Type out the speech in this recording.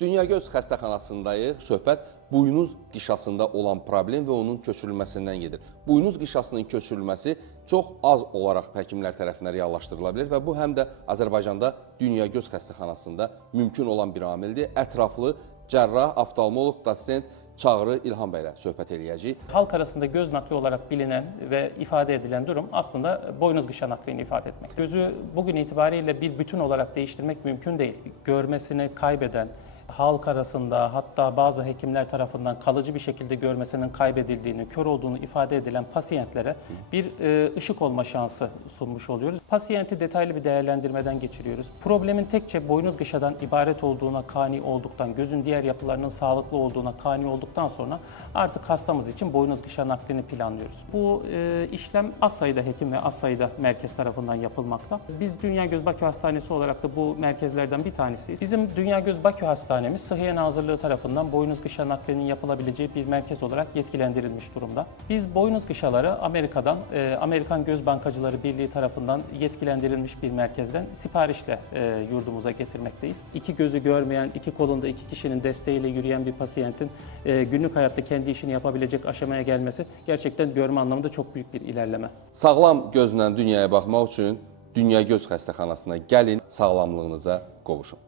Dünya Göz xəstəxanasındayıq. Söhbət buynuz qişasında olan problem və onun köçürülməsindən gedir. Buynuz qişasının köçürülməsi çox az olaraq həkimlər tərəfindən reallaşdırıla bilər və bu həm də Azərbaycanda Dünya Göz xəstəxanasında mümkün olan bir amildir. Ətraflı cərrah, oftalmoloq, dosent Çağrı İlhan bəylə söhbət eləyəcəyik. Halk arasında göz nakli olarak bilinen ve ifade edilen durum aslında boynuz gışa naklini ifade etmek. Gözü bugün itibariyle bir bütün olarak değiştirmek mümkün değil. Görmesini kaybeden, halk arasında hatta bazı hekimler tarafından kalıcı bir şekilde görmesinin kaybedildiğini, kör olduğunu ifade edilen pasiyentlere bir e, ışık olma şansı sunmuş oluyoruz. Pasiyenti detaylı bir değerlendirmeden geçiriyoruz. Problemin tekçe boynuz gışadan ibaret olduğuna kani olduktan, gözün diğer yapılarının sağlıklı olduğuna kani olduktan sonra artık hastamız için boynuz gışa naklini planlıyoruz. Bu e, işlem az sayıda hekim ve az sayıda merkez tarafından yapılmakta. Biz Dünya Göz Bakü Hastanesi olarak da bu merkezlerden bir tanesiyiz. Bizim Dünya Göz Bakü Hastanemiz Sıhhiye Nazırlığı tarafından boynuz gışa naklinin yapılabileceği bir merkez olarak yetkilendirilmiş durumda. Biz boynuz gışaları Amerika'dan, e, Amerikan Göz Bankacıları Birliği tarafından yetkilendirilmiş bir merkezden siparişle e, yurdumuza getirmekteyiz. İki gözü görmeyen, iki kolunda iki kişinin desteğiyle yürüyen bir pasiyentin e, günlük hayatta kendi işini yapabilecek aşamaya gelmesi gerçekten görme anlamında çok büyük bir ilerleme. Sağlam gözlə dünyaya baxmaq üçün Dünya Göz xəstəxanasına gəlin, sağlamlığınıza qovuşun.